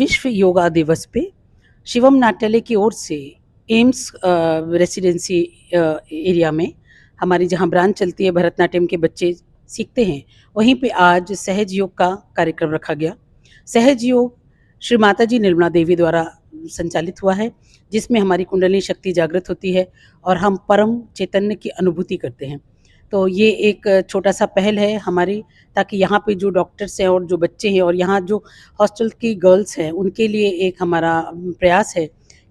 विश्व योगा दिवस पे शिवम नाट्यालय की ओर से एम्स रेसिडेंसी एरिया में हमारी जहाँ ब्रांच चलती है, भरतनाट्यम के बच्चे सीखते हैं, वहीं पे आज सहज योग का कार्यक्रम रखा गया। सहज योग श्री माता जी निर्मला देवी द्वारा संचालित हुआ है, जिसमें हमारी कुंडलिनी शक्ति जागृत होती है और हम परम चैतन्य की अनुभूति करते हैं। तो ये एक छोटा सा पहल है हमारी, ताकि यहाँ पे जो डॉक्टर्स हैं और जो बच्चे हैं और यहाँ जो हॉस्टल की गर्ल्स हैं, उनके लिए एक हमारा प्रयास है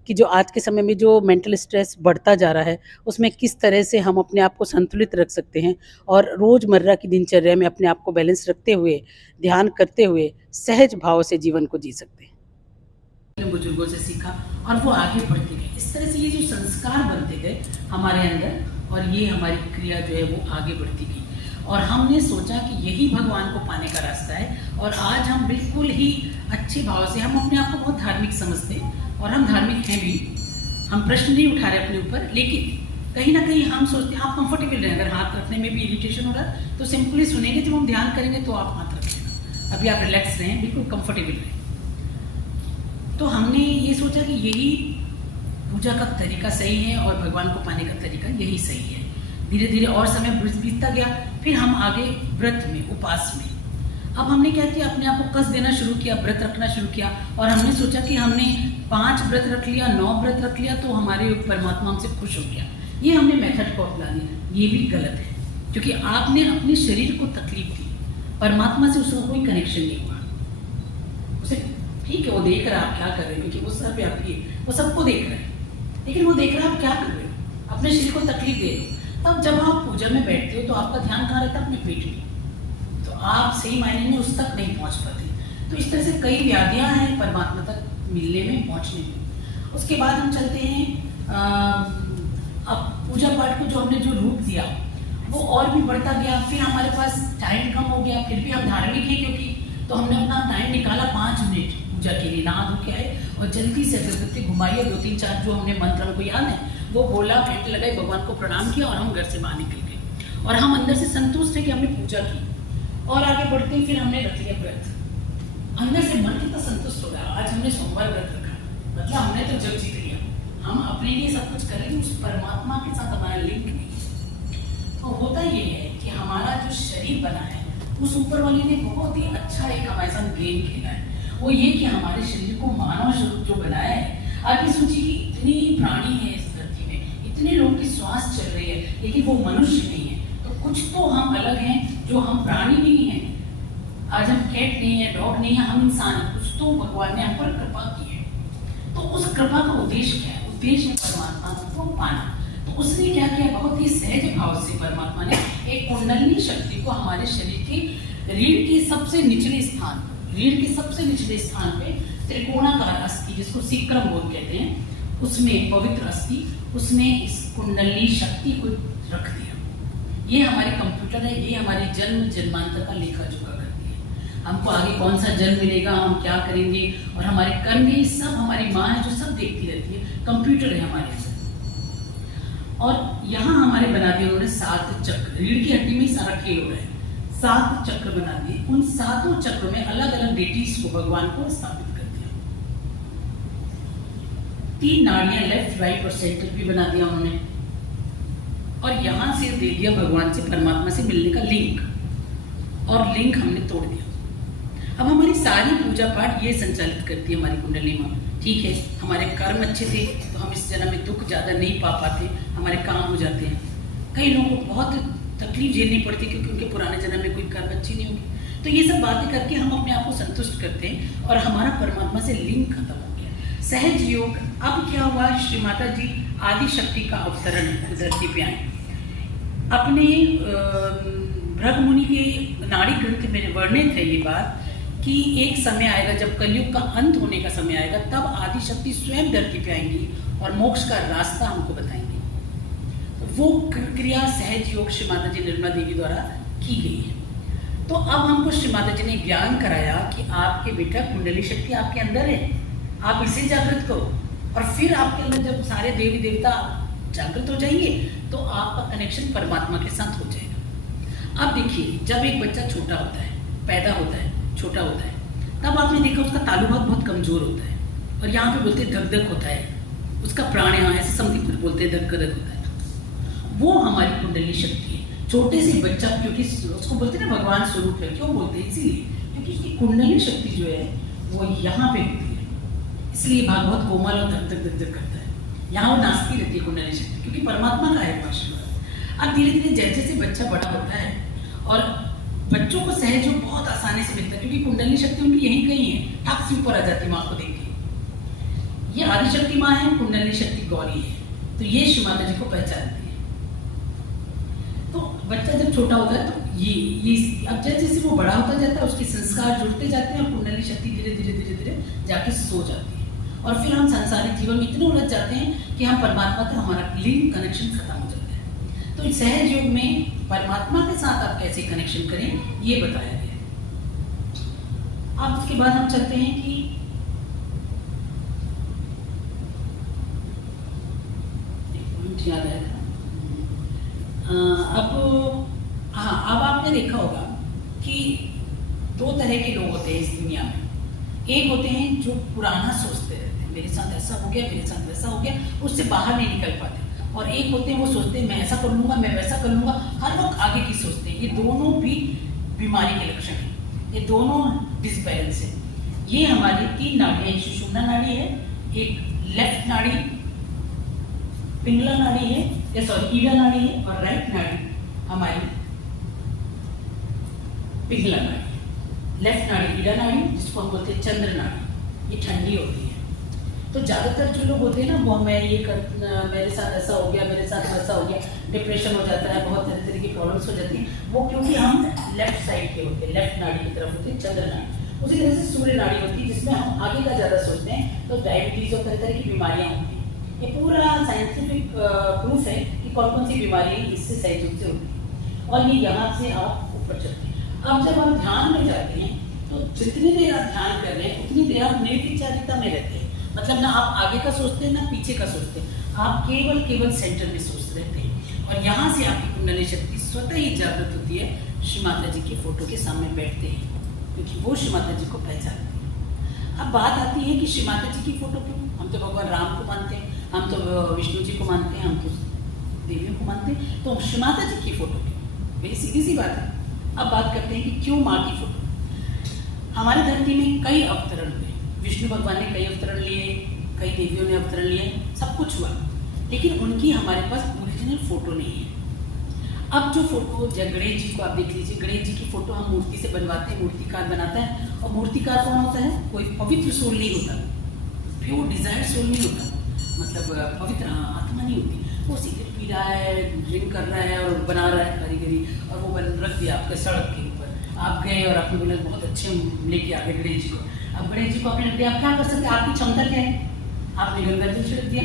कि जो आज के समय में जो मेंटल स्ट्रेस बढ़ता जा रहा है, उसमें किस तरह से हम अपने आप को संतुलित रख सकते हैं और रोज़मर्रा की दिनचर्या में अपने आप को बैलेंस रखते हुए, ध्यान करते हुए, सहज भाव से जीवन को जी सकते हैं। बुजुर्गों से सीखा और वो आगे बढ़ते गए। इस तरह से ये जो संस्कार बनते गए हमारे अंदर, और ये हमारी क्रिया जो है वो आगे बढ़ती गई, और हमने सोचा कि यही भगवान को पाने का रास्ता है। और आज हम बिल्कुल ही अच्छे भाव से, हम अपने आप को बहुत धार्मिक समझते हैं और हम धार्मिक हैं भी, हम प्रश्न नहीं उठा रहे अपने ऊपर, लेकिन कहीं ना कहीं हम सोचते हैं आप कंफर्टेबल रहें। अगर हाथ रखने में भी इरिटेशन हो रहा है तो सिंपली सुनेंगे, जब हम ध्यान करेंगे तो आप हाथ रख लेना। अभी आप रिलैक्स रहें, बिल्कुल कंफर्टेबल रहें। तो हमने ये सोचा कि यही पूजा का तरीका सही है और भगवान को पाने का तरीका यही सही है। धीरे धीरे और समय बीतता गया, फिर हम आगे व्रत में, उपास में। अब हमने क्या किया, अपने आप को कस देना शुरू किया, व्रत रखना शुरू किया, और हमने सोचा कि हमने 5 व्रत रख लिया, 9 व्रत रख लिया तो हमारे परमात्मा हमसे खुश हो गया। ये हमने मेथड को अपना लिया। ये भी गलत है, क्योंकि आपने अपने शरीर को तकलीफ दी, परमात्मा से उसका कोई कनेक्शन नहीं हुआ। उसे ठीक है, वो देख रहा है आप क्या कर रहे हैं, क्योंकि वो सर्वव्यापी है, वो सबको देख रहा है, लेकिन वो देख रहा है आप क्या कर रहे हो, अपने शरीर को तकलीफ दे रहे हो। तब जब आप पूजा में बैठते हो तो आपका ध्यान कहाँ रहता है, अपने पेट में, तो आप सही मायने में उस तक नहीं पहुंच पाते। तो इस तरह से कई व्याधियां हैं परमात्मा तक मिलने में, पहुंचने में। उसके बाद हम चलते हैं, अब पूजा पाठ को जो हमने जो रूप दिया वो और भी बढ़ता गया। फिर हमारे पास टाइम कम हो गया, फिर भी हम धार्मिक हैं क्योंकि, तो हमने अपना टाइम निकाला 5 मिनट पूजा के लिए, नहा धो के आए और जल्दी से अगरबत्ती घुमाई, 2-3-4 जो हमने मंत्र हमको याद है वो बोला, घंटे लगाई, भगवान को प्रणाम किया और हम घर से बाहर निकल गए। और हम अंदर से संतुष्ट हैं कि हमने पूजा की। और आगे बढ़ते ही फिर हमने रख लिया व्रत। अंदर से मन कितना संतुष्ट हो गया, आज हमने सोमवार व्रत रखा, मतलब हमने तो जग जीत लिया। हम अपने लिए सब कुछ कर रहे हैं, उस परमात्मा के साथ हमारा लिंक नहीं। तो होता ये है कि हमारा जो शरीर बना है, उस ऊपर वाले ने बहुत ही अच्छा एक हमारे साथ गेम खेला है। वो ये कि हमारे शरीर को मानव स्वरूप जो बनाया है। आप ये सोचिए कि इतनी प्राणी है इस धरती में, इतने लोगों की श्वास चल रही है, लेकिन वो मनुष्य नहीं है। तो कुछ तो हम अलग हैं, जो हम प्राणी नहीं हैं। आज हम कैट नहीं है, डॉग नहीं है, हम इंसान हैं। कुछ तो भगवान ने हम पर कृपा की है। तो उस कृपा का उद्देश्य क्या है? उद्देश्य है परमात्मा को पाना। तो उसने क्या किया, बहुत ही सहज भाव से परमात्मा ने एक कुंडलिनी शक्ति को हमारे शरीर की रीढ़ के सबसे निचले स्थान, रीढ़ के सबसे निचले स्थान पे त्रिकोणाकार अस्थि, जिसको सीक्रम बोल कहते हैं, उसमें पवित्र अस्थि, उसमें इस कुंडलिनी शक्ति को रख दिया। ये हमारे कंप्यूटर है, ये हमारी जन्म जन्मांतर का लेखा जोखा करती है। हमको आगे कौन सा जन्म मिलेगा, हम क्या करेंगे, और हमारे कर्म भी सब हमारी माँ है जो सब देखती रहती है, कंप्यूटर है हमारे अंदर। और यहाँ हमारे बना दिए उन्होंने 7 चक्र, रीढ़ की हड्डी में सारा खेल हो रहा है। 7 चक्र बना दिए, उन 7 चक्र में अलग अलग डेटीज को भगवान को स्थापित कर दिया। 3 नाड़ियां लेफ्ट, राइट और सेंटर भी बना दिया उन्होंने, और यहां से दे दिया भगवान से, परमात्मा से मिलने का लिंक, और लिंक हमने तोड़ दिया। अब हमारी सारी पूजा पाठ ये संचालित करती है हमारी कुंडली माँ। ठीक है, हमारे कर्म अच्छे थे तो हम इस जन्म में दुख ज्यादा नहीं पा पाते, हमारे काम हो जाते हैं। कई लोगों को बहुत तकलीफ झेलनी पड़ती है क्योंकि उनके पुराने जन्म में कोई कर्म अच्छी नहीं होगी। तो ये सब बातें करके हम अपने आप को संतुष्ट करते हैं और हमारा परमात्मा से लिंक खत्म हो गया। सहज योग। अब क्या हुआ, श्री माता जी आदि शक्ति का अवतरण धरती पे आए। अपने भृगु मुनि के नाड़ी ग्रंथ में वर्णित है ये बात कि एक समय आएगा जब कलयुग का अंत होने का समय आएगा, तब आदि शक्ति स्वयं धरती पे आएंगी और मोक्ष का रास्ता हमको बताएंगे। तो वो क्रिया सहज योग श्री माता जी निर्मला देवी द्वारा की गई है। तो अब हमको श्री माता जी ने ज्ञान कराया कि आपके बेटा कुंडली शक्ति आपके अंदर है, आप इसे जागृत करो, और फिर आपके अंदर जब सारे देवी देवता जागृत हो जाएंगे तो आपका कनेक्शन परमात्मा के साथ हो जाएगा। अब देखिए, जब एक बच्चा छोटा होता है, पैदा होता है, छोटा होता है, तब आपने देखा उसका तालु भाग बहुत कमज़ोर होता है और यहाँ पे बोलते धक धक होता है, उसका प्राण यहाँ ऐसे समथिंग कुछ बोलते हैं, धक धक होता है। वो हमारी कुंडली शक्ति है। छोटे से बच्चा, क्योंकि उसको बोलते हैं ना भगवान स्वरूप है, क्यों बोलते हैं? इसीलिए क्योंकि उसकी कुंडली शक्ति जो है वो यहाँ पे होती है, इसलिए भाग बहुत कोमल और धक धक धक धक करता है। यहाँ वो नाचती रहती है कुंडली शक्ति, क्योंकि परमात्मा का है आशीर्वाद। अब धीरे धीरे जैसे जैसे बच्चा बड़ा होता है और बच्चों को सहज जो बहुत आसानी से मिलता है, क्योंकि कुंडली शक्ति उनकी यहीं कहीं है, ठक से ऊपर आ जाती है माँ को देख के। ये आदिशक्ति माँ है, कुंडली शक्ति गौरी है, तो ये श्री माता जी को पहचानती है। तो बच्चा जब छोटा होता है तो ये अब जैसे जैसे वो बड़ा होता जाता है उसके संस्कार जुड़ते जाते हैं और कुंडली शक्ति धीरे धीरे धीरे धीरे जाके सो जाती है और फिर हम सांसारिक जीवन में इतने उलझ जाते हैं कि हम परमात्मा का हमारा लिंक कनेक्शन खत्म हो जाता है। तो इस सहज योग में परमात्मा के साथ आप कैसे कनेक्शन करें ये बताया गया है। अब उसके बाद हम चलते हैं कि याद आया था अब आपने देखा होगा कि दो तरह के लोग होते हैं इस दुनिया में। एक होते हैं जो पुराना सोचते रहते हैं, मेरे साथ ऐसा हो गया, मेरे साथ वैसा हो गया, उससे बाहर नहीं निकल पाते। और एक होते हैं वो सोचते हैं मैं ऐसा कर लूँगा, मैं वैसा कर लूँगा, हर वक्त आगे की सोचते हैं। ये दोनों भी बीमारी के लक्षण हैं, ये दोनों डिसबैलेंस है। ये हमारी 3 नाड़ी है, एक सुषुम्ना नाड़ी है, एक लेफ्ट नाड़ी पिंगला नाड़ी है, या सॉरी ईड़ा नाड़ी है, और राइट नाड़ी हमारी पिंगला नाड़ी। लेफ्ट नाड़ी ईड़ा नाड़ी, जिसको हम बोलते हैं चंद्र नाड़ी, ये ठंडी होती है। तो ज़्यादातर जो लोग होते हैं ना वो मेरे साथ ऐसा हो गया, मेरे साथ वैसा हो गया, डिप्रेशन हो जाता है, बहुत तरह की प्रॉब्लम्स हो जाती हैं, वो क्योंकि हम लेफ्ट साइड के होते हैं, लेफ्ट नाड़ी की तरफ होते हैं, चंद्र नाड़ी। उसी तरह से सूर्य नाड़ी होती है जिसमें हम आगे का ज़्यादा सोचते हैं, तो डायबिटीज़ और तरह तरह की बीमारियाँ होती हैं। ये पूरा साइंटिफिक प्रूफ है कि कौन कौन सी बीमारियाँ इससे सहयोग से होती है, और ये यहाँ से आप ऊपर चलते हैं। अब जब हम ध्यान में जाते हैं तो जितनी देर आप ध्यान कर रहे हैं उतनी देर आप निर्विचारिता में रहते हैं, मतलब ना आप आगे का सोचते हैं ना पीछे का सोचते हैं, आप केवल सेंटर में सोचते रहते हैं। और यहाँ से आपकी कुंडली शक्ति स्वतः ही जागृत होती है। श्री माता जी की फोटो के सामने बैठते हैं क्योंकि वो श्री माता जी को पहचानते हैं। अब बात आती है कि श्री माता जी की फोटो क्यों? हम तो भगवान राम को मानते हैं, हम तो विष्णु जी को मानते हैं, हम तो देवियों को मानते हैं, तो श्री माता जी की फोटो क्यों? बड़ी सीधी सी बात है। अब बात करते हैं कि क्यों माँ की फोटो। हमारी धरती में कई अवतरण हुए, विष्णु भगवान ने कई अवतरण लिए, कई देवियों ने अवतरण लिए, सब कुछ हुआ, लेकिन उनकी हमारे पास ओरिजिनल फोटो नहीं है। अब जो फोटो गणेश जी को आप देख लीजिए, गणेश जी की फोटो हम मूर्ति से बनवाते हैं, मूर्तिकार बनाता है, और मूर्तिकार कौन होता है? कोई पवित्र सोल नहीं होता, प्योर डिजायर सोल नहीं होता, मतलब पवित्र आत्मा नहीं होती। वो सिगरेट पी रहा है, ड्रिंक कर रहा है और बना रहा है कारीगरी, और वो बन रख दिया आपके सड़क के ऊपर। आप गए और आपने बोला बहुत अच्छे लेके आ गए गणेश जी को। अब गणेश जी को आपने रख दिया, आप क्या कर सकते हैं? आपकी क्षमता क्या है? आपने गंगा जल छिड़क दिया,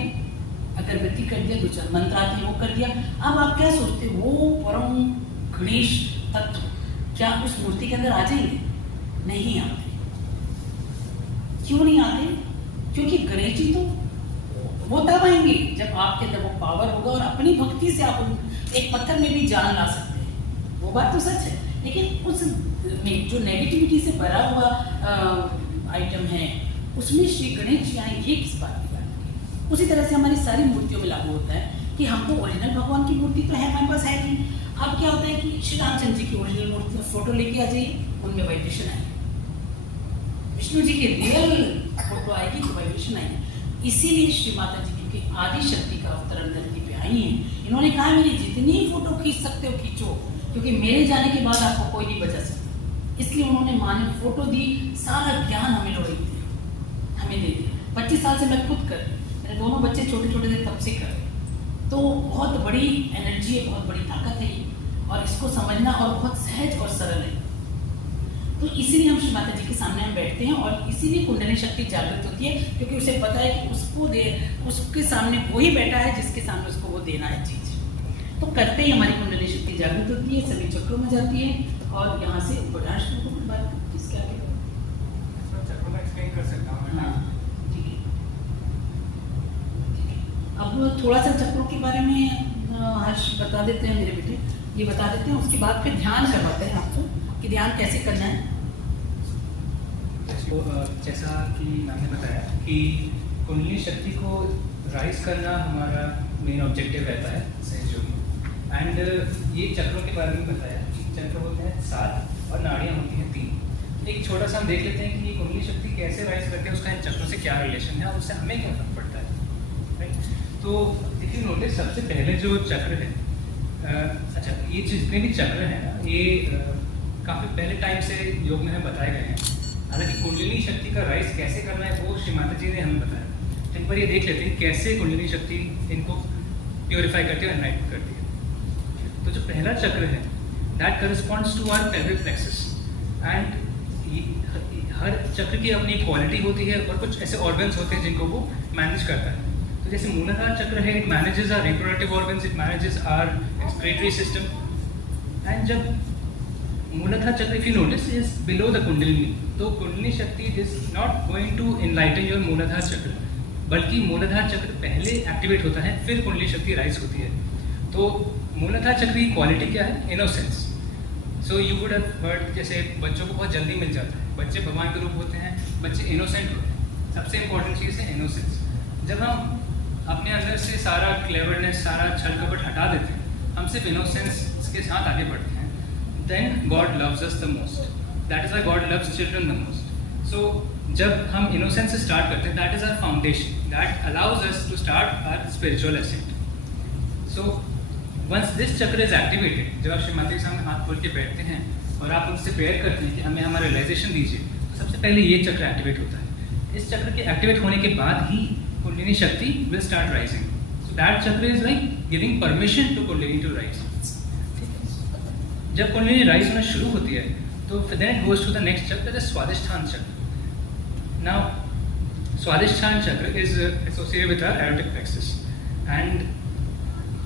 अगरबत्ती कर दिया, कुछ मंत्र आते हैं वो कर दिया। अब आप क्या सोचते हो? वो परम गणेश तत्व क्या उस मूर्ति के अंदर आ जाएंगे? नहीं आते। क्यों नहीं आते? क्योंकि गणेश जी तो वो तब आएंगे जब आपके अंदर वो पावर होगा और अपनी भक्ति से आप एक पत्थर में भी जान ला सकते हैं। वो बात तो सच है, लेकिन उस में जो नेगेटिविटी से भरा हुआ आइटम है उसमें श्री गणेश जी आए, ये किस बात की बात है? उसी तरह से हमारी सारी मूर्तियों में लागू होता है कि हमको ओरिजिनल भगवान की मूर्ति तो है, हमारे पास है नहीं। अब क्या होता है कि श्री रामचंद्र जी की ओरिजिनल मूर्ति फोटो लेके आ जाइए, उनमें वाइब्रेशन आएगी। विष्णु जी की रियल फोटो आएगी तो वाइब्रेशन आएगी। इसीलिए श्री माता जी क्योंकि आदि शक्ति का अवतरण धरती पे आई हैं, इन्होंने कहा मेरी जितनी फोटो खींच सकते हो खींचो, क्योंकि मेरे जाने के बाद आपको कोई नहीं बचा सकता। इसलिए उन्होंने माँ ने फोटो दी, सारा ज्ञान हमें लौट दिया, हमें दे दिया। 25 साल से मैं खुद कर रही, मेरे दोनों बच्चे छोटे छोटे थे तब से कर रहे, तो बहुत बड़ी एनर्जी है, बहुत बड़ी ताकत है ये, और इसको समझना और बहुत सहज और सरल है। तो इसीलिए हम श्री माता जी के सामने हम बैठते हैं, और इसीलिए कुंडली शक्ति जागृत होती है, क्योंकि उसे पता है कि उसके सामने वही बैठा है जिसके सामने उसको वो देना है चीज। तो करते ही हमारी कुंडली शक्ति जागृत होती है, सभी चक्रों में जाती है, और यहाँ से ऊपर बात किसके आगे कर सकता हूँ। हाँ ठीक है। अब थोड़ा सा चक्रों के बारे में हर्ष बता देते हैं, मेरे बेटे ये बता देते हैं, उसके बाद फिर ध्यान करवाते हैं आपको कि ध्यान कैसे करना है। तो जैसा कि मैंने बताया कि कुंडली शक्ति को राइज करना हमारा मेन ऑब्जेक्टिव रहता है सहयोग में। एंड ये चक्रों के बारे में बताया कि चक्र होते हैं 7 और नाड़ियाँ होती हैं 3। एक छोटा सा हम देख लेते हैं कि ये कुंडली शक्ति कैसे राइज करते हैं, उसका इन चक्रों से क्या रिलेशन है और उससे हमें क्या फर्क पड़ता है, राइट। तो इफ यू नोटिस, सबसे पहले जो चक्र है, अच्छा ये जितने भी चक्र हैं ना, ये काफ़ी पहले टाइम से योग में हमें बताए गए हैं। हालांकि कुंडलिनी शक्ति का राइज कैसे करना है वो श्री माता जी ने हमें बताया। एक बार ये देख लेते हैं कैसे कुंडलिनी शक्ति इनको प्योरीफाई करती है, एनलाइटन करती है। तो जो पहला चक्र है that corresponds to our pelvic plexus, and हर चक्र की अपनी क्वालिटी होती है और कुछ ऐसे ऑर्गन्स होते हैं जिनको वो मैनेज करता है। तो जैसे मूलाधार चक्र है, it manages our reproductive organs, it manages our excretory system. And जब Muladhara chakra, if you notice, is below the Kundalini, तो Kundalini Shakti is not going to enlighten your Muladhara chakra, बल्कि मूलाधार चक्र पहले एक्टिवेट होता है, फिर कुंडली शक्ति राइज होती है। तो मूलाधार चक्र की क्वालिटी क्या है? Innocence. So you would have heard, जैसे बच्चों को बहुत जल्दी मिल जाता है, बच्चे भगवान के रूप होते हैं, बच्चे इनोसेंट होते हैं। सबसे इंपॉर्टेंट चीज़ है इनोसेंस। जब हम अपने अंदर से सारा क्लेवरनेस, सारा छल कपट हटा देते हैं, हम सिर्फ इनोसेंस के साथ आगे बढ़ते हैं, then God loves us the most. That is why God loves children the most. So जब हम इनोसेंस से स्टार्ट करते हैं, that is our foundation that allows us to start our spiritual asset. So once this chakra is activated, जब आप श्री माता के सामने हाथ खोल के बैठते हैं और आप उनसे प्रेयर करते हैं कि हमें हमारा रियलाइजेशन दीजिए, तो सबसे पहले ये चक्र एक्टिवेट होता है। इस चक्र के एक्टिवेट होने के बाद ही kundalini shakti will start rising. So that chakra is like giving permission to kundalini to rise. जब कुंडलिनी राइज होना शुरू होती है तो then it goes to the next chakra, the Swadhisthana chakra. Now Swadhisthana chakra is associated with our erotic plexus, and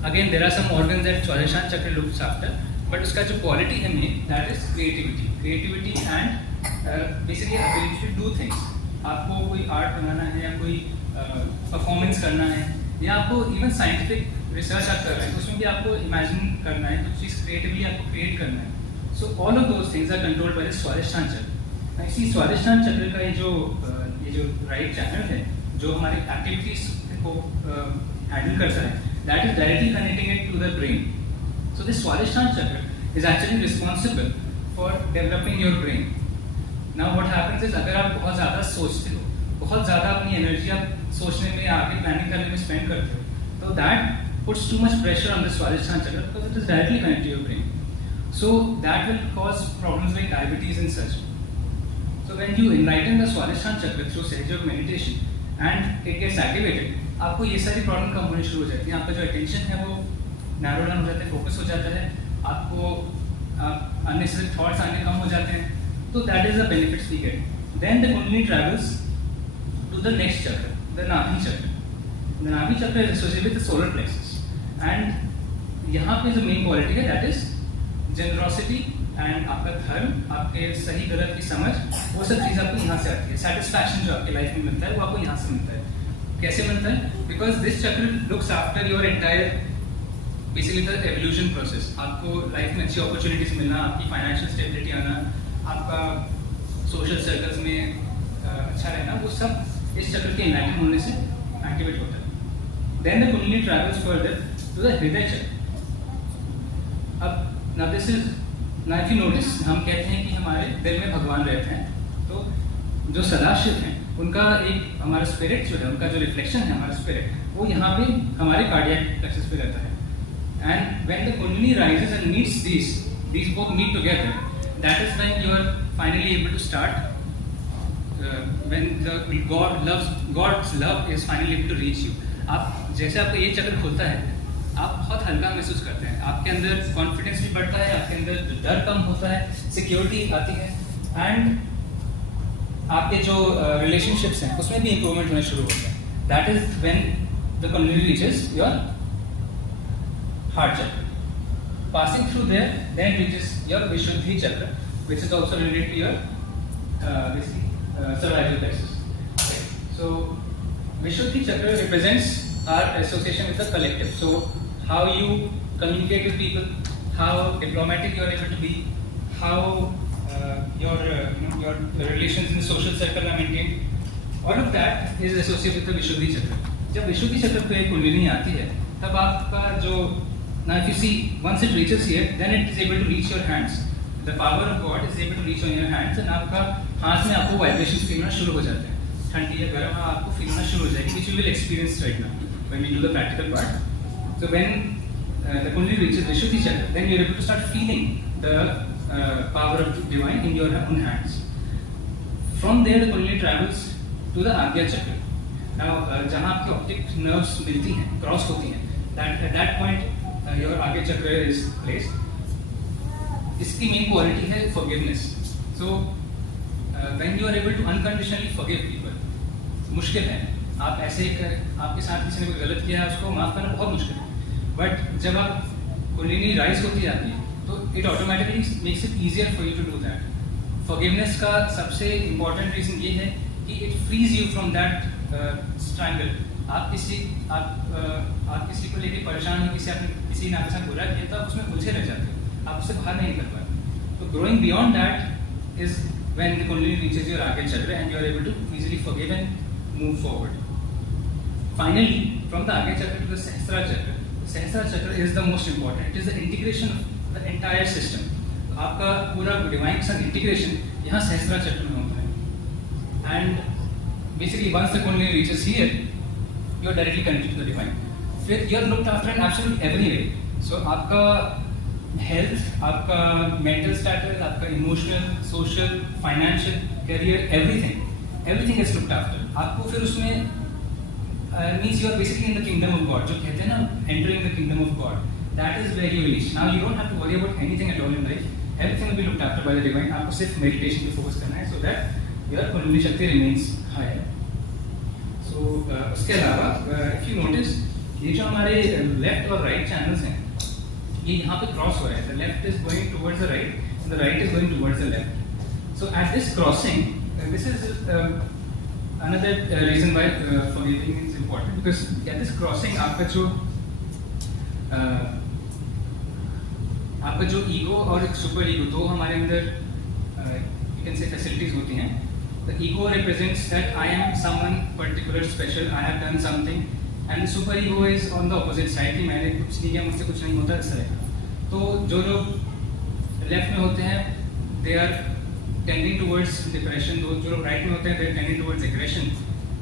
again there are some organs that Swadhisthana chakra looks after, but उसका जो quality है main, that is creativity and basically ability to do things। आपको कोई art बनाना है या कोई performance करना है, या आपको even scientific research आप कर रहे हैं, उसमें भी आपको imagine करना है, कुछ चीज़ creatively आपको create करना है। So all of those things are controlled by the Swadhisthana chakra। इसी स्वादिष्ठान चक्र का ये जो right channel है, जो हमारे activities को handle करता है, that is directly connecting it to the brain। So this Swadhisthana chakra is actually responsible for developing your brain। Now what happens is, अगर आप बहुत ज़्यादा सोचते हो, बहुत ज़्यादा अपनी एनर्जी आप सोचने में, आगे प्लानिंग करने में स्पेंड करते हो, तो that puts too much pressure on the Swadhisthana chakra because it is directly connected to your brain। So that will cause problems like diabetes and such। So when you enlighten the Swadhisthana chakra through Sahaja meditation and it gets activated, आपको ये सारी problem कम होनी शुरू हो जाती है। आपका जो अटेंशन है वो नैरो डाउन हो जाता है, फोकस हो जाता है, आपको अननेसेसरी थॉट्स आने कम हो जाते हैं। तो that is the benefits we get. Then the Kundalini travels to the next chakra, the Nabhi chakra. The Nabhi chakra is associated with the solar plexus, and यहाँ पे जो मेन क्वालिटी है दैट इज जेनरॉसिटी एंड आपका धर्म, आपके सही गलत की समझ, वो सब चीज़ आपको यहाँ से आती है। सेटिस्फैक्शन जो आपकी लाइफ में मिलता है वो आपको यहाँ से मिलता है। कैसे मिलता है? बिकॉज दिस चक्र looks after your entire basically the evolution process. आपको लाइफ में अच्छी अपॉर्चुनिटीज मिलना, आपकी फाइनेंशियल स्टेबिलिटी आना, आपका सोशल सर्कल्स में अच्छा रहना, वो सब इस चक्र के एनलाइटन होने से एक्टिवेट होता है। Then the Kundalini travels further to the Hridaya chakra. अब now this is, now if you notice, हम कहते हैं कि हमारे दिल में भगवान रहते हैं, तो जो सदाशिव हैं उनका एक हमारा स्पिरिट जो है, उनका जो रिफ्लेक्शन है हमारा स्पिरिट, वो यहाँ पे हमारे कार्डियक प्लेक्सस पे रहता है। And when the kundalini rises and meets these both meet together, that is when you are finally able to start when the God's love is finally able to reach you। आप जैसे आपका ये चक्र खुलता है, आप बहुत हल्का महसूस करते हैं, आपके अंदर कॉन्फिडेंस भी बढ़ता है, आपके अंदर डर कम होता है, सिक्योरिटी आती है, एंड आपके जो रिलेशनशिप्स हैं उसमें भी इंप्रूवमेंट होना शुरू होता है। That is when the kundalini reaches your heart chakra. Passing through there, then reaches your Vishuddhi chakra, which is also related to your cervical plexus। So Vishuddhi chakra represents our association with the collective। So how you communicate with people, how diplomatic you are able to be, how your relations in the social circle are maintained. All of that is associated with the Vishuddhi Chakra. जब विशुद्धि चक्र पे कुंडलिनी आती है तब आपका जो now if you see once it reaches here then it is able to reach your hands. The power of God is able to reach on your hands and आपका हाथ में आपको वाइब्रेशंस फील होना शुरू हो जाते हैं. ठंडी या गर्म आपको फील होना शुरू हो जाएगी, which you will experience right now when we do the practical part. So when the kundalini reaches Vishuddhi Chakra, then you are able to start feeling the power of divine in your own hands. From there the kundalini travels to the Agya Chakra. Now जहाँ आपकी optic nerves मिलती हैं, cross होती हैं, that at that point your Agya Chakra is placed. इसकी main quality है forgiveness. So when you are able to unconditionally forgive people, मुश्किल है. आप ऐसे आपके साथ किसी ने कोई गलत किया है उसको माफ करना बहुत मुश्किल है. बट जब आप कुंडलिनी राइज होती जाती है तो it automatically makes it easier for you to do that. Forgiveness का सबसे इम्पॉर्टेंट रीज़न ये है कि it frees you from that struggle. आप किसी को लेके परेशान हो, किसी ने आपके साथ बुरा किया तो आप उसमें उलझे रह जाते हो, आप उससे बाहर नहीं निकल पाते. तो growing beyond that is when the Kundalini reaches your आगे chakra and you are able to easily forgive and move forward. Finally, from the Agya Chakra to the Sahasrara Chakra. The Sahasrara Chakra is the most important. It is the integration of the entire system. आपका पूरा divine के साथ integration यहाँ सहस्रा चक्र में होता है. And basically once the Kundalini reaches here, you are directly connected to the divine. फिर you are looked after in absolutely every way. So आपका health, आपका mental status, आपका emotional, social, financial, career, everything is looked after. आपको फिर उसमें means you are basically in the kingdom of God. जो कहते हैं ना entering the kingdom of God. That is where you reach. Now you don't have to worry about anything at all in life. Everything will be looked after by the divine. आपको सिर्फ meditation पे focus करना है so that your Kundalini Shakti remains higher. So उसके अलावा if you notice ये जो हमारे left और right channels हैं ये यहाँ पे cross हो रहा है. The left is going towards the right and the right is going towards the left. So at this crossing, this is another reason why forgiving is important, because at this crossing आपका जो ego और एक super ego दो हमारे अंदर you can say facilities होती हैं. The ego represents that I am someone particular special, I have done something, and the super ego is on the opposite side कि मैंने कुछ नहीं किया, मुझसे कुछ नहीं होता, इस तरह का. तो जो लोग लेफ्ट में होते हैं they are tending towards depression, जो लोग राइट में होते हैं they are tending towards aggression.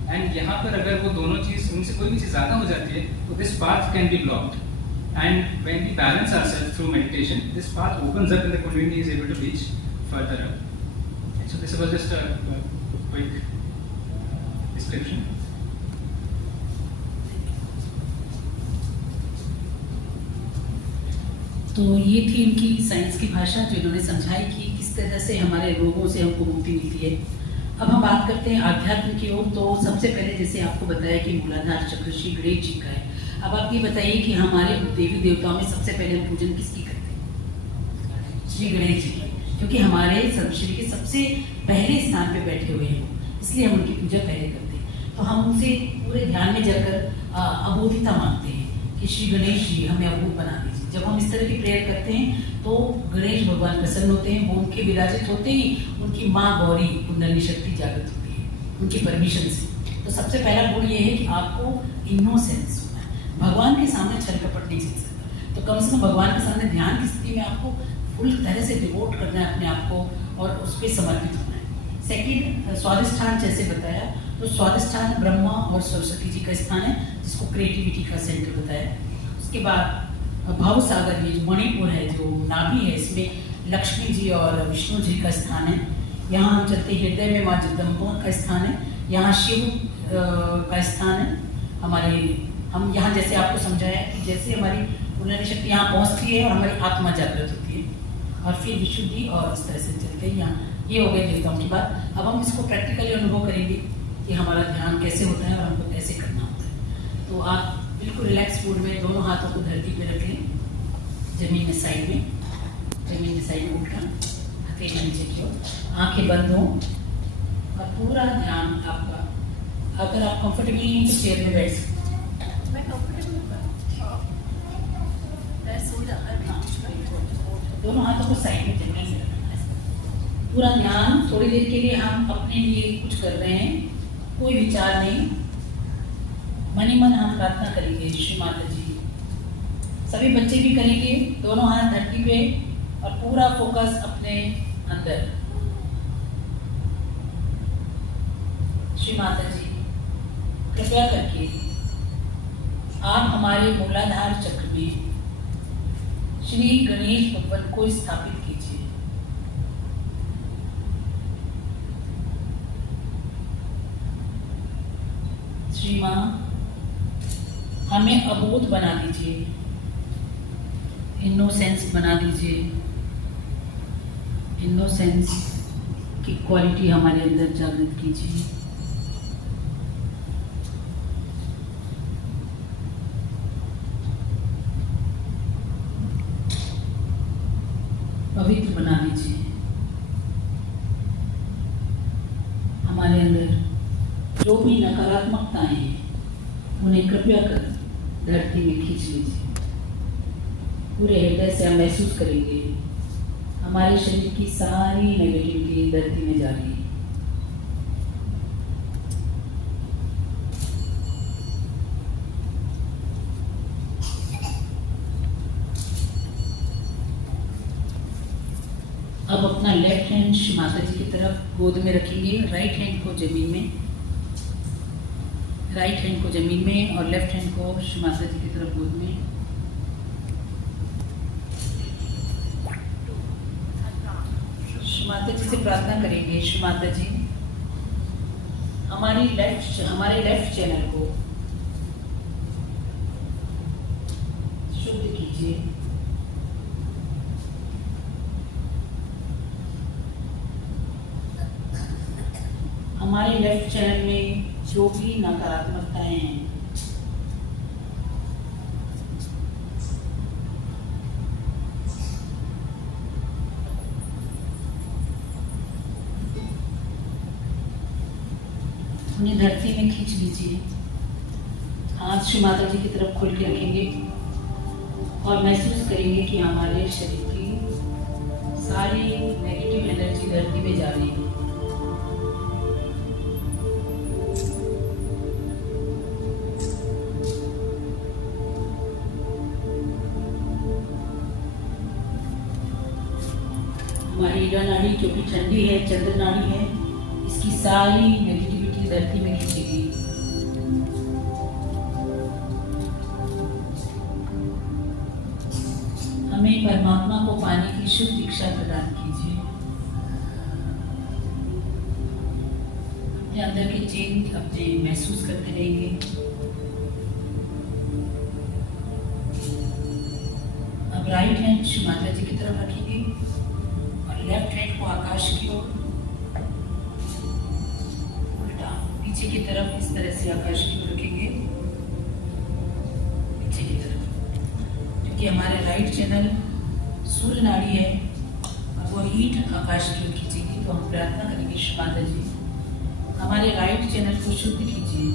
And यहाँ पर अगर वो दोनों चीज़ उनसे कोई भी चीज़ ज़्यादा हो जाती है तो this path can be blocked. And when we balance ourselves through meditation, this path opens up and the Kundalini is able to reach further up. So this was just a quick description. तो ये थी इनकी science की भाषा जो इन्होंने समझाई कि किस तरह से हमारे रोगों से हमको मुक्ति मिलती है. अब हम बात करते हैं आध्यात्म की ओर. तो सबसे पहले जैसे आपको बताया कि मूलाधार चक्र श्री गणेश जी का है. अब आप ये बताइए कि हमारे देवी देवताओं में सबसे पहले हम पूजन किसकी करते हैं? श्री गणेश जी की, क्योंकि हमारे सर्वश्री के सबसे पहले स्थान पे बैठे हुए हैं, इसलिए हम उनकी पूजा पहले करते हैं. तो हम उनसे पूरे ध्यान में जाकर अबोधिता मांगते हैं कि श्री गणेश जी हमें अबोध बना दीजिए. जब हम इस तरह की प्रेयर करते हैं तो गणेश भगवान प्रसन्न होते हैं. वो उनके विराजित होते ही उनकी माँ गौरी कुंडलिनी शक्ति जागृत होती है उनकी परमिशन से. तो सबसे पहला गुण ये है कि आपको इनोसेंस होना है. भगवान के सामने छल कपट नहीं चल सकता. तो कम से कम भगवान के सामने ध्यान की स्थिति में आपको फुल तरह से डिवोट करना है अपने आप को और उस पर समर्पित होना है. सेकेंड, स्वादिष्ठान जैसे बताया तो स्वादिष्ठान ब्रह्मा और सरस्वती जी का स्थान है जिसको क्रिएटिविटी का सेंटर बताया. उसके बाद भाव सागर, ये जो मणिपुर है, जो नाभि है, इसमें लक्ष्मी जी और विष्णु जी का स्थान है. यहाँ हम चलते हृदय में माँ जगदम्बा का स्थान है. यहाँ शिव का स्थान है. हम यहाँ जैसे आपको समझाया कि जैसे हमारी कुंडलिनी शक्ति यहाँ पहुँचती है और हमारी आत्मा जागृत होती है और फिर विशुद्धि और इस तरह से चलते हैं. यहाँ ये हो गए देवताओं की बात. अब हम इसको प्रैक्टिकली अनुभव करेंगे कि हमारा ध्यान कैसे होता है और हमको कैसे करना होता है. तो आप बिल्कुल रिलैक्स मूड में दोनों हाथों को धरती पे रख लें, जमीन में साइड में उठा, हथेली नीचे की ओर, आंखें बंद हो और पूरा ध्यान आपका. अगर आप कंफर्टेबल नहीं तो चेयर में बैठ सकते. दोनों हाथों को साइड में जमीन में रखना है. पूरा ध्यान, थोड़ी देर के लिए हम अपने लिए कुछ कर रहे हैं, कोई विचार नहीं, मन ही मन हम प्रार्थना करेंगे श्री माता जी। सभी बच्चे भी करेंगे, दोनों हाथ धरती पे और पूरा फोकस अपने अंदर। श्री माता जी, कृपया करके आप हमारे मूलाधार चक्र में श्री गणेश भगवान को स्थापित कीजिए। श्री माँ, हमें अबोध बना दीजिए, इनोसेंस बना दीजिए। इनोसेंस की क्वालिटी हमारे अंदर जागृत कीजिए। पवित्र बना दीजिए। हमारे अंदर जो भी नकारात्मकताएं हैं उन्हें कृपया कर धरती में खींच लीजिए। पूरे हृदय से हम महसूस करेंगे हमारे शरीर की सारी नेगेटिविटी धरती में जा रही है। अब अपना लेफ्ट हैंड श्री माता जी की तरफ गोद में रखेंगे, राइट हैंड को जमीन में, राइट हैंड को जमीन में और लेफ्ट हैंड को श्री माता जी की तरफ गोद में। श्री माता जी से प्रार्थना करेंगे, श्री माता जी हमारे लेफ्ट चैनल को शुद्ध कीजिए। हमारे लेफ्ट चैनल में जो भी नकारात्मकताएं हैं उन्हें धरती में खींच लीजिए। हाथ श्री माता जी की तरफ खोल के रखेंगे और महसूस करेंगे कि हमारे शरीर की सारी नेगेटिव एनर्जी धरती में जा रही है। हमारी ईड़ा नाड़ी जो कि ठंडी है, चंद्र नाड़ी है, इसकी सारी नेगेटिविटी धरती में खींचेगी। हमें परमात्मा को पाने की शुद्ध दीक्षा प्रदान कीजिए। अपने अंदर के चेंज अपने महसूस करते रहेंगे। अब राइट हैंड श्री माता जी की तरफ रखेंगे और लेफ्ट हैंड को आकाश की ओर उल्टा पीछे की तरफ इस तरह से आकाश की ओर रखेंगे, पीछे की तरफ, क्योंकि हमारे राइट चैनल सूर्य नाड़ी है और वो हीट आकाश की ओर खींचेगी। तो हम प्रार्थना करेंगे श्री माता जी हमारे राइट चैनल को शुद्ध कीजिए।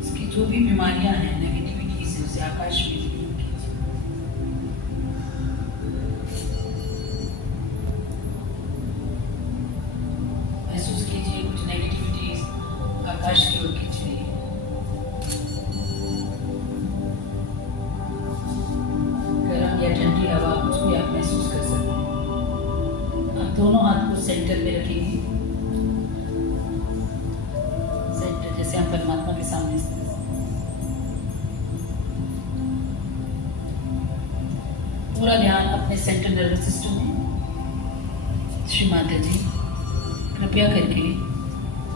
इसकी जो भी बीमारियां हैं नेगेटिविटी से उसे आकाश में दूर कीजिए। महसूस कीजिए कुछ नेगेटिविटी आकाश की ओर खींच रही है। गर्म या ठंडी हवा कुछ भी आप महसूस कर सकते हैं। आप दोनों हाथ को सेंटर में रखेंगे, सेंटर जैसे हम परमात्मा के सामने स्थित। पूरा ध्यान अपने सेंट्रल नर्वस सिस्टम में। श्री माता जी कृपया करके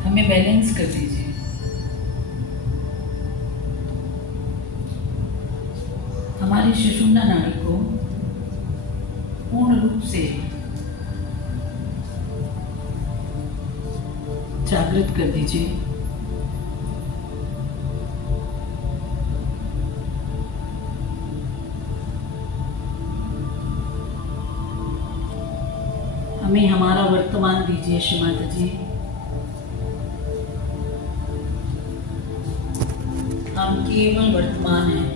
हमें बैलेंस कर दीजिए। हमारी सुषुम्ना नाड़ी को पूर्ण रूप से जागृत कर दीजिए। हमें हमारा वर्तमान दीजिए श्री माता जी। हम केवल वर्तमान हैं।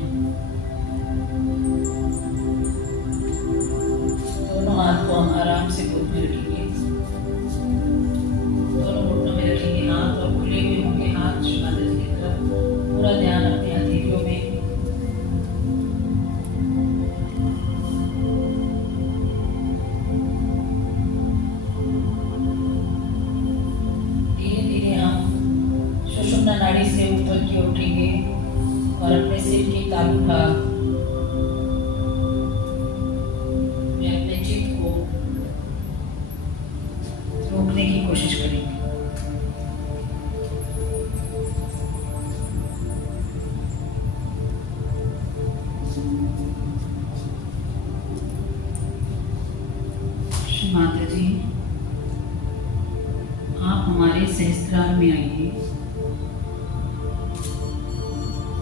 दोनों तालु भाग में अपने चित्त को रोकने की कोशिश करेंगे। माता जी, आप हमारे सहस्त्रार में आइए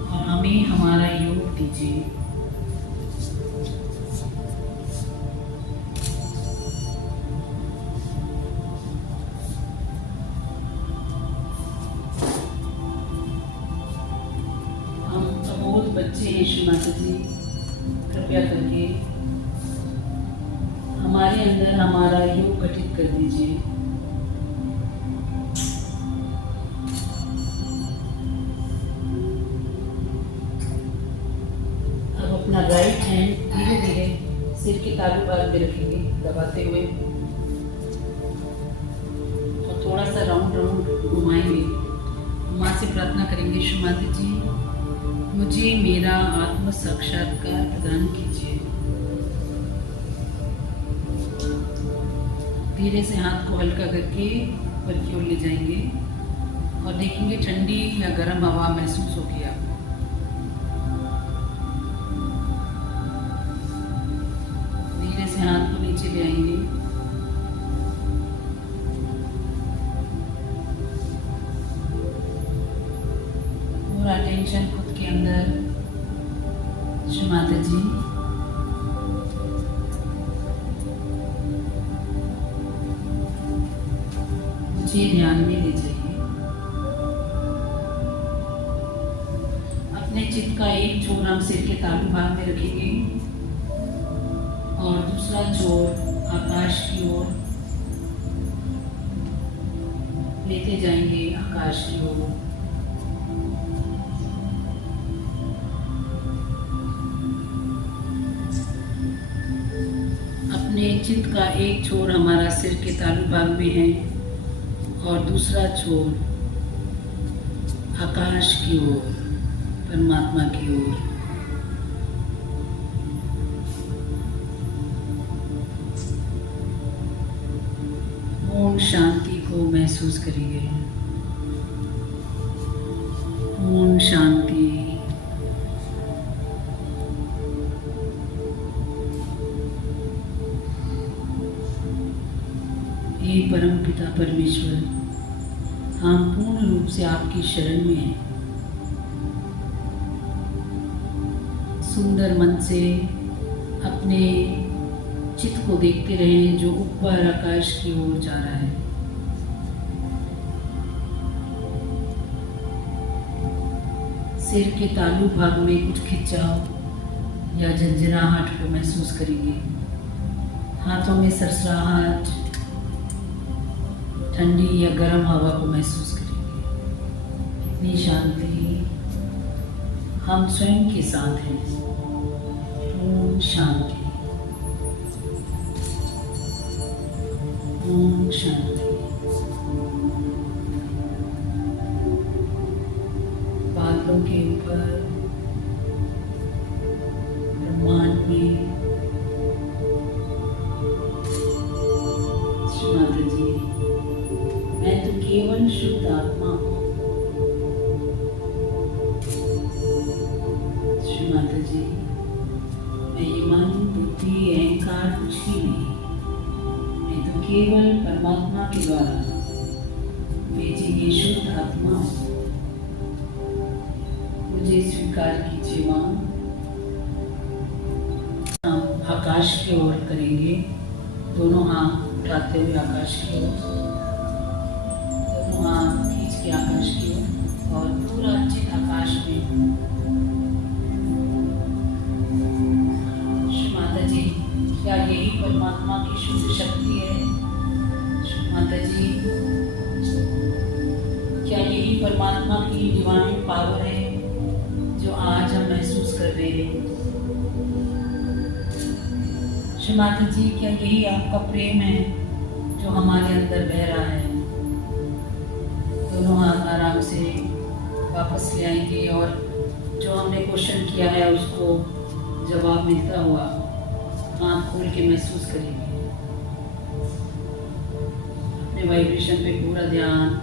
और हमें हमारा योग दीजिए। हम अबोध बच्चे हैं श्री माता जी, कृपया करके हमारे अंदर हमारा योग गठित कर दीजिए। अब अपना राइट हैंड धीरे धीरे सिर के तालु भाग में रखेंगे, दबाते हुए, और थोड़ा सा राउंड राउंड घुमाएंगे। माँ से प्रार्थना करेंगे, श्री माता जी मुझे मेरा आत्म साक्षात्कार प्रदान कीजिए। धीरे से हाथ को हल्का करके ऊपर की ओर ले जाएंगे और देखेंगे ठंडी या गर्म हवा महसूस होगी आपको। धीरे से हाथ को नीचे ले आएंगे पूरा टेंशन खुद के अंदर। श्री माता जी ध्यान में ले जाइए। अपने चित्त का एक छोर हम सिर के तालु भाग में रखेंगे और दूसरा छोर आकाश की ओर लेते जाएंगे, आकाश की ओर। अपने चित्त का एक छोर हमारा सिर के तालु भाग में है और दूसरा छोर आकाश की ओर, परमात्मा की ओर। ओम शांति को महसूस करिए। ओम शांति। हे परम पिता परमेश्वर, हम पूर्ण रूप से आपकी शरण में हैं। सुंदर मन से अपने चित्त को देखते रहें जो ऊपर आकाश की ओर जा रहा है। सिर के तालु भाग में कुछ खिंचाव या झंझनाहट को महसूस करेंगे। हाथों में सरसराहट, ठंडी या गर्म हवा को महसूस करेंगे। इतनी शांति हम स्वयं के साथ हैं। ओम शांति। ओम शांति। बादलों के ऊपर ब्रह्मांड में माता जी, मैं तो केवल शुद्ध आत्मा हूँ। श्री माता जी, मैं ये मन, बुद्धि, अहंकार कुछ भी नहीं, मैं तो केवल परमात्मा के द्वारा भेजी गई शुद्ध आत्मा हूँ। मुझे स्वीकार कीजिए माँ। हम आकाश की ओर करेंगे, दोनों हाथ उठाते हुए आकाश की ओर, दोनों हाथ खींच के आकाश की ओर, और पूरा चित आकाश में। श्री माता जी, क्या यही परमात्मा की शुद्ध शक्ति है? श्री माता जी, क्या यही परमात्मा की डिवाइन पावर है जो आज हम महसूस कर रहे हैं? श्री माता जी, क्या यही आपका प्रेम है जो हमारे अंदर बह रहा है? दोनों हाथ आराम से वापस ले आएंगे और जो हमने आपने क्वेश्चन किया है उसको जवाब मिलता हुआ आँख खोल के महसूस करेंगे। अपने वाइब्रेशन पे पूरा ध्यान